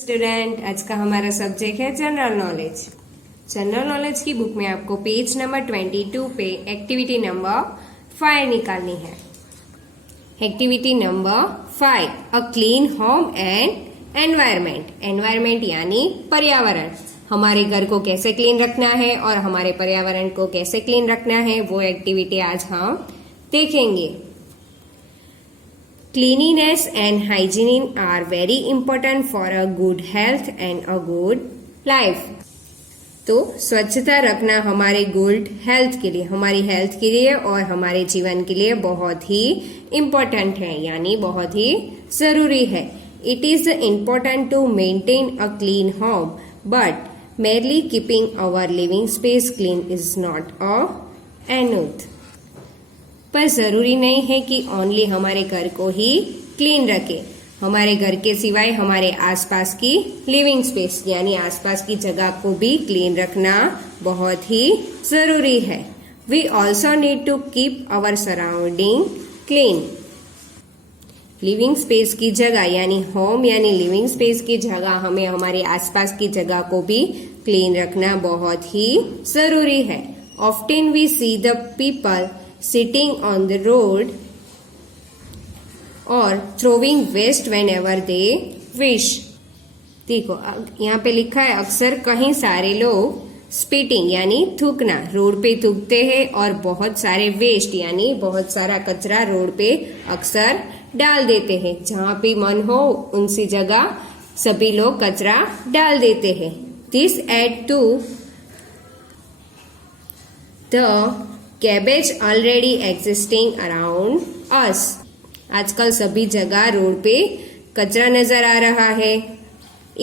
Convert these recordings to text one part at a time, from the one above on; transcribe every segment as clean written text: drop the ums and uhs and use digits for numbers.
Student, आज का हमारा सब्जेक्ट है जनरल नॉलेज। जनरल नॉलेज की बुक में आपको पेज नंबर 22 पे एक्टिविटी नंबर 5 निकालनी है। Activity number 5, a clean home and environment. Environment यानी पर्यावरण। हमारे घर को कैसे क्लीन रखना है और हमारे पर्यावरण को कैसे क्लीन रखना है, वो एक्टिविटी आज हम देखेंगे। Cleanliness and hygiene are very important for a good health and a good life. तो स्वच्छता रखना हमारे गुड हेल्थ के लिए, हमारी हेल्थ के लिए और हमारे जीवन के लिए बहुत ही इम्पोर्टेंट है, यानी बहुत ही जरूरी है। It is important to maintain a clean home, but merely keeping our living space clean is not enough. पर जरूरी नहीं है कि ओनली हमारे घर को ही क्लीन रखें। हमारे घर के सिवाय हमारे आसपास की लिविंग स्पेस यानी आसपास की जगह को भी क्लीन रखना बहुत ही जरूरी है। We also need to keep our surrounding clean. Living space की जगह यानी होम यानी लिविंग स्पेस की जगह, हमें हमारे आसपास की जगह को भी क्लीन रखना बहुत ही जरूरी है। Often we see the people sitting on the road or throwing waste whenever they wish. देखो यहाँ पे लिखा है, अक्सर कहीं सारे लोग स्पिटिंग यानी थूकना, रोड पे थूकते हैं और बहुत सारे वेस्ट यानी बहुत सारा कचरा रोड पे अक्सर डाल देते हैं। जहाँ पे मन हो उनसी जगह सभी लोग कचरा डाल देते हैं। This add to the garbage already existing around us. आजकल सभी जगह रोड पे कचरा नजर आ रहा है।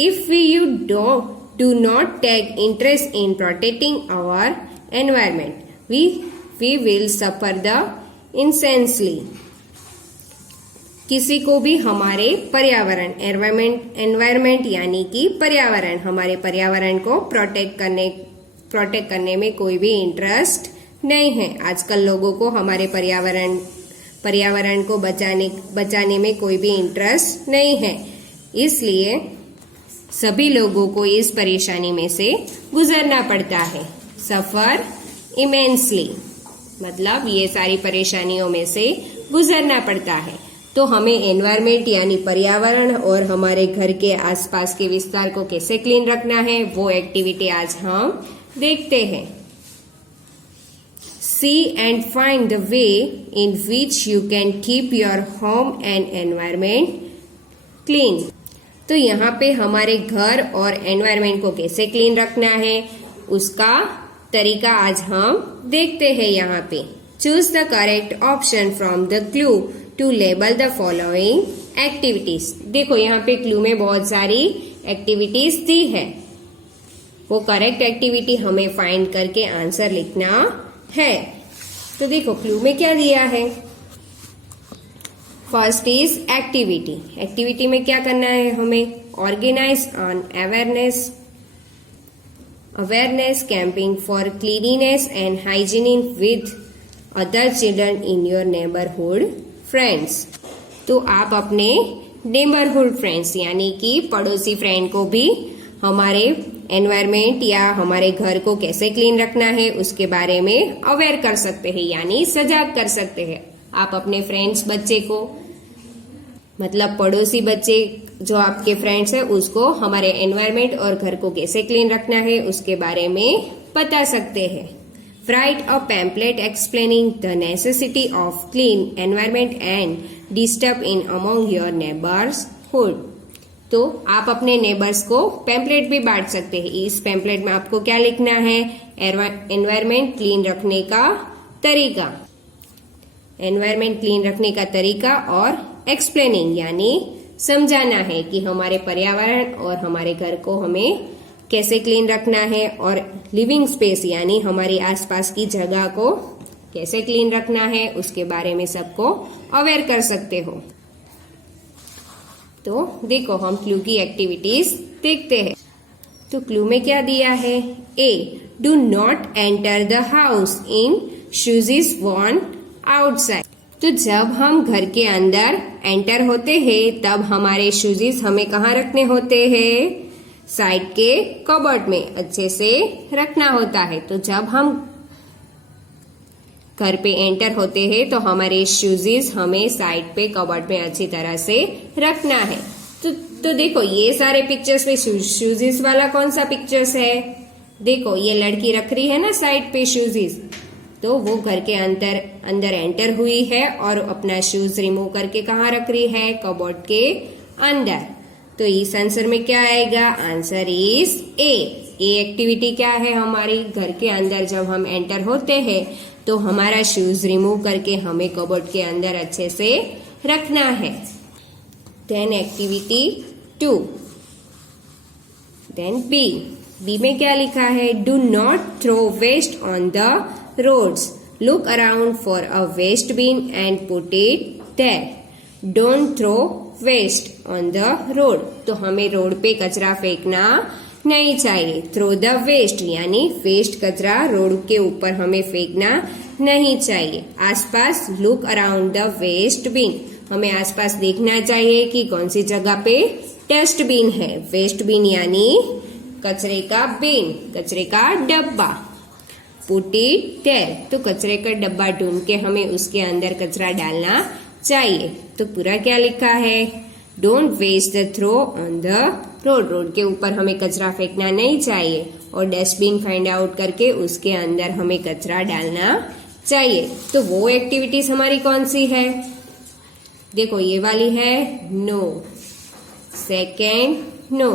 If you do not take interest in protecting our environment, we will suffer the intensely. किसी को भी हमारे पर्यावरण एनवायरमेंट यानी कि पर्यावरण, हमारे पर्यावरण को प्रोटेक्ट करने में कोई भी इंटरेस्ट नहीं है। आजकल लोगों को हमारे पर्यावरण को बचाने में कोई भी इंटरेस्ट नहीं है। इसलिए सभी लोगों को इस परेशानी में से गुजरना पड़ता है। सफर इमेंसली मतलब ये सारी परेशानियों में से गुजरना पड़ता है। तो हमें एनवायरमेंट यानी पर्यावरण और हमारे घर के आसपास के विस्तार को कैसे क्लीन रखना है, वो एक्टिविटी आज हम देखते हैं। See and find the way in which you can keep your home and environment clean. तो यहाँ पे हमारे घर और एनवायरमेंट को कैसे क्लीन रखना है, उसका तरीका आज हम देखते हैं। यहाँ पे choose the correct option from the clue to label the following activities. देखो यहाँ पे क्लू में बहुत सारी एक्टिविटीज दी है। वो करेक्ट एक्टिविटी हमें फाइंड करके आंसर लिखना है। तो देखो क्लू में क्या दिया है। First is activity. एक्टिविटी में क्या करना है हमें, organise on awareness camping for cleanliness and hygiene with other children in your neighbourhood friends. तो आप अपने नेबरहुड फ्रेंड्स यानी कि पड़ोसी फ्रेंड को भी हमारे एनवायरमेंट या हमारे घर को कैसे क्लीन रखना है उसके बारे में अवेयर कर सकते हैं, यानी सजाग कर सकते हैं। आप अपने फ्रेंड्स बच्चे को, मतलब पड़ोसी बच्चे जो आपके फ्रेंड्स है, उसको हमारे एनवायरमेंट और घर को कैसे क्लीन रखना है उसके बारे में बता सकते हैं। Write a pamphlet explaining the necessity of clean environment and disturb in among your neighbourhood. तो आप अपने नेबर्स को पैम्पलेट भी बांट सकते हैं। इस पैम्पलेट में आपको क्या लिखना है, एनवायरमेंट क्लीन रखने का तरीका, एनवायरमेंट क्लीन रखने का तरीका और एक्सप्लेनिंग यानी समझाना है कि हमारे पर्यावरण और हमारे घर को हमें कैसे क्लीन रखना है और लिविंग स्पेस यानी हमारी आसपास की जगह को कैसे क्लीन रखना है उसके बारे में सबको अवेयर कर सकते हो। तो देखो हम क्लू की एक्टिविटीज देखते हैं। तो क्लू में क्या दिया है, a do not enter the house in shoes is worn outside. तो जब हम घर के अंदर एंटर होते हैं तब हमारे शूज़ हमें कहाँ रखने होते हैं? साइड के कबर्ड में अच्छे से रखना होता है। तो जब हम घर पे एंटर होते हैं तो हमारे शूज़ हमें साइड पे कबर्ड में अच्छी तरह से रखना है। तो देखो ये सारे पिक्चर्स में शूज़ वाला कौन सा पिक्चर्स है? देखो ये लड़की रख रही है ना साइड पे शूज़, तो वो घर के अंदर एंटर हुई है और अपना शूज रिमूव करके कहाँ रख रही है? कबर्ड के अंदर। तो इस आंसर में क्या आएगा? Answer is a. एक्टिविटी क्या है हमारी? घर के अंदर जब हम एंटर होते हैं तो हमारा शूज रिमूव करके हमें कबर्ड के अंदर अच्छे से रखना है। Then activity 2। देन बी में क्या लिखा है? Do not throw waste on the roads. Look around for a waste bin and put it there. Don't throw waste on the road. तो हमें रोड पे कचरा फेंकना नहीं चाहिए। थ्रो द वेस्ट यानी वेस्ट कचरा रोड के ऊपर हमें फेंकना नहीं चाहिए। आसपास look around the waste bin, हमें आसपास देखना चाहिए कि कौन सी जगह पे डस्टबिन है। वेस्ट बिन यानी कचरे का बिन, कचरे का डब्बा। पुट इट देयर, तो कचरे का डब्बा ढूंढ के हमें उसके अंदर कचरा डालना चाहिए। तो पूरा क्या लिखा है? Don't waste the throw on the road, road के ऊपर हमें कचरा फेंकना नहीं चाहिए और डस्टबिन फाइंड आउट करके उसके अंदर हमें कचरा डालना चाहिए। तो वो एक्टिविटीज हमारी कौन सी है? देखो ये वाली है no, second no,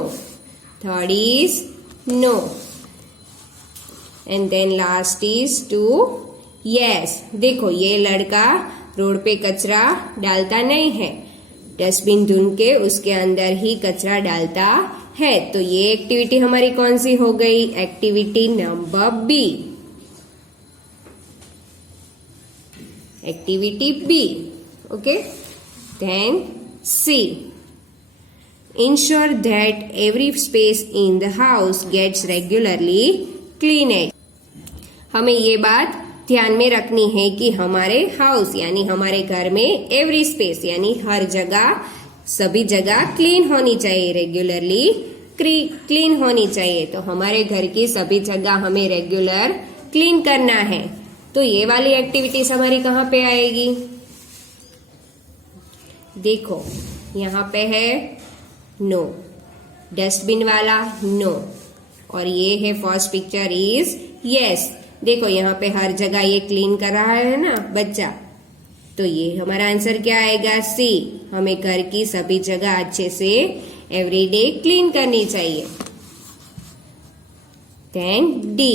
third is no, and then last is two yes. देखो ये लड़का रोड पे कचरा डालता नहीं है, डस्टबिन ढूंढ के उसके अंदर ही कचरा डालता है। तो ये एक्टिविटी हमारी कौन सी हो गई? Activity number B. Activity B, okay. Then C, ensure that every space in the house gets regularly cleaned. हमें ये बात ध्यान में रखनी है कि हमारे हाउस यानी हमारे घर में एवरी स्पेस यानी हर जगह, सभी जगह क्लीन होनी चाहिए, रेगुलरली क्लीन होनी चाहिए। तो हमारे घर की सभी जगह हमें रेगुलर क्लीन करना है। तो ये वाली एक्टिविटीज हमारी कहाँ पे आएगी? देखो यहाँ पे है नो, डस्टबिन वाला नो, और ये है फर्स्ट पिक्चर इज यस। देखो यहाँ पे हर जगह ये क्लीन कर रहा है ना बच्चा, तो ये हमारा आंसर क्या आएगा? सी। हमें घर की सभी जगह अच्छे से एवरीडे क्लीन करनी चाहिए। Then D,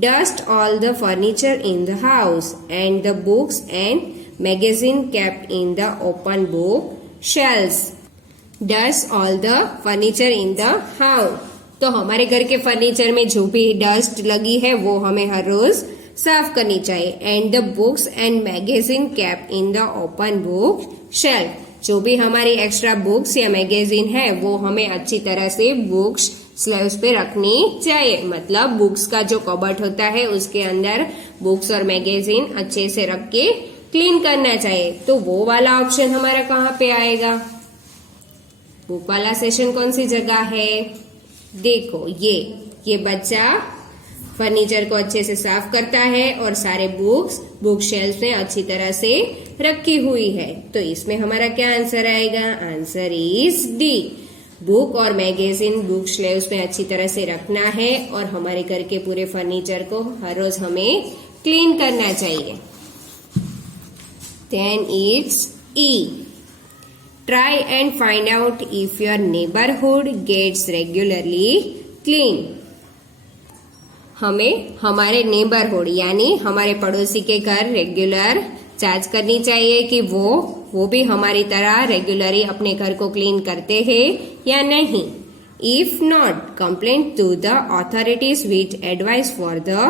dust all the furniture in the house and the books and magazine kept in the open book shelves. Dust all the furniture in the house, तो हमारे घर के फर्नीचर में जो भी डस्ट लगी है वो हमें हर रोज साफ करनी चाहिए। And the books and magazine kept in the open book shelf, जो भी हमारी एक्स्ट्रा बुक्स या मैगजीन है वो हमें अच्छी तरह से बुक्स स्लेव्स पे रखनी चाहिए। मतलब बुक्स का जो कबर्ड होता है उसके अंदर बुक्स और मैगजीन अच्छे से रख के क्लीन करना चाहिए। तो वो वाला ऑप्शन हमारा कहाँ पे आएगा? बुक वाला सेशन कौन सी जगह है? देखो ये बच्चा फर्नीचर को अच्छे से साफ करता है और सारे बुक शेल्फ में अच्छी तरह से रखी हुई है। तो इसमें हमारा क्या आंसर आएगा? Answer is D. बुक और मैगजीन बुक शेल्फ में अच्छी तरह से रखना है और हमारे घर के पूरे फर्नीचर को हर रोज हमें क्लीन करना चाहिए। Then it's E, try and find out if your neighborhood gets regularly clean. हमें हमारे नेबरहुड यानी हमारे पड़ोसी के घर रेगुलर जांच करनी चाहिए कि वो भी हमारी तरह रेगुलरली अपने घर को क्लीन करते हैं या नहीं। If not, complain to the authorities with advice for the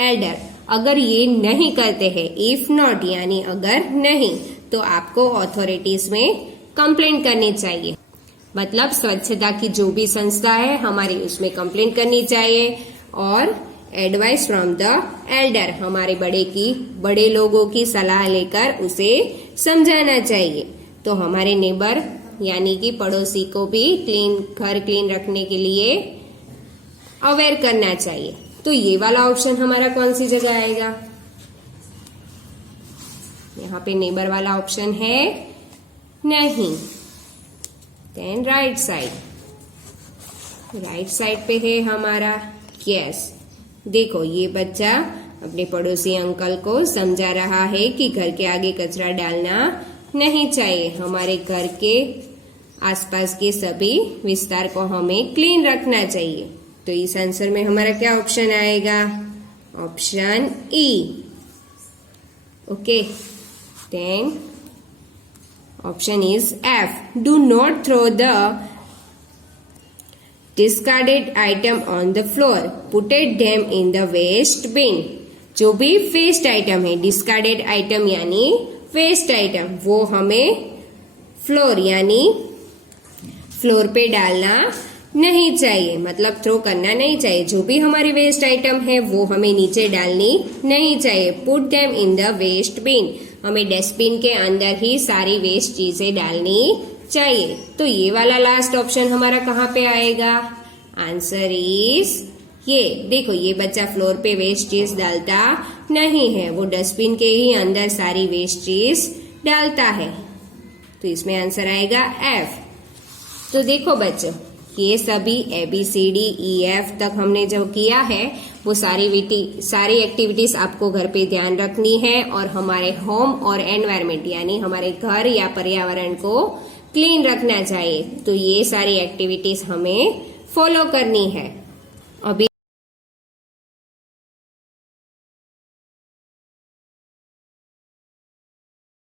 elder. अगर ये नहीं करते हैं, इफ नॉट यानी अगर नहीं, तो आपको ऑथोरिटीज में कंप्लेंट करनी चाहिए। मतलब स्वच्छता की जो भी संस्था है हमारी उसमें कंप्लेंट करनी चाहिए और एडवाइस फ्रॉम द एल्डर, हमारे बड़े लोगों की सलाह लेकर उसे समझाना चाहिए। तो हमारे नेबर यानी कि पड़ोसी को भी घर क्लीन रखने के लिए अवेयर करना चाहिए। तो ये वाला ऑप्शन हमारा कौन सी जगह आएगा? यहाँ पे नेबर वाला ऑप्शन है नहीं। देन राइट साइड पे है हमारा यस। देखो ये बच्चा अपने पड़ोसी अंकल को समझा रहा है कि घर के आगे कचरा डालना नहीं चाहिए, हमारे घर के आसपास के सभी विस्तार को हमें क्लीन रखना चाहिए। तो इस आंसर में हमारा क्या ऑप्शन आएगा? Option E. Okay, then option is F, do not throw the discarded item on the floor, put it them in the waste bin. जो भी वेस्ट आइटम है, डिस्कार्डेड आइटम यानी वेस्ट आइटम, वो हमें फ्लोर यानी फ्लोर पे डालना नहीं चाहिए, मतलब थ्रो करना नहीं चाहिए। जो भी हमारी वेस्ट आइटम है वो हमें नीचे डालनी नहीं चाहिए। Put them in the waste bin, हमें डस्टबिन के अंदर ही सारी वेस्ट चीजें डालनी चाहिए। तो ये वाला लास्ट ऑप्शन हमारा कहाँ पे आएगा? आंसर इज ये। देखो ये बच्चा फ्लोर पे वेस्ट चीज डालता नहीं है, वो डस्टबिन के ही अंदर सारी वेस्ट चीज डालता है। तो इसमें आंसर आएगा एफ। तो देखो बच्चों, ये सभी ABCDEF तक हमने जो किया है वो सारी एक्टिविटीज आपको घर पे ध्यान रखनी है और हमारे होम और एनवायरमेंट यानी हमारे घर या पर्यावरण को क्लीन रखना चाहिए। तो ये सारी एक्टिविटीज हमें फॉलो करनी है। अभी